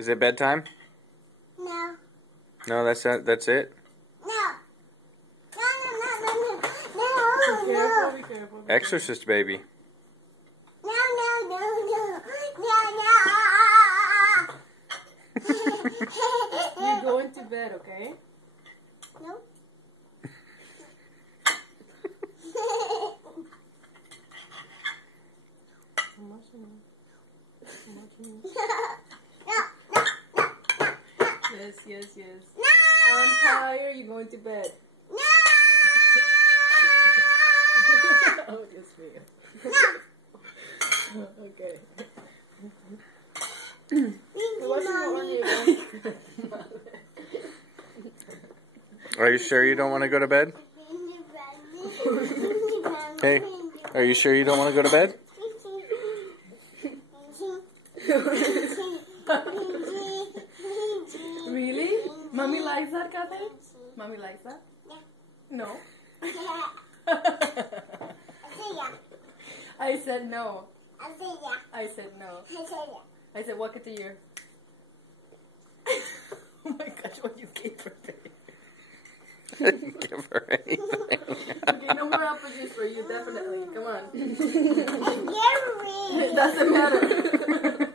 Is it bedtime? No. No, that's it. That's it. No. No, no, no, no, Be no, careful, no. be careful. Exorcist baby. No, no, no, no, You're going to bed, okay? no, no. I'm watching you. I'm watching you. Yes, yes, yes. I'm tired. You're going to bed. Oh, just for you. Okay. What's going on? Are you sure you don't want to go to bed? Hey, are you sure you don't want to go to bed? Really? Mommy likes that, Catherine? Mommy likes that? No? I said no. I said no. I said, walk it to you. Oh my gosh, what you gave her today. I didn't give her anything. Okay, no more apple juice for you, definitely. Come on. Doesn't matter.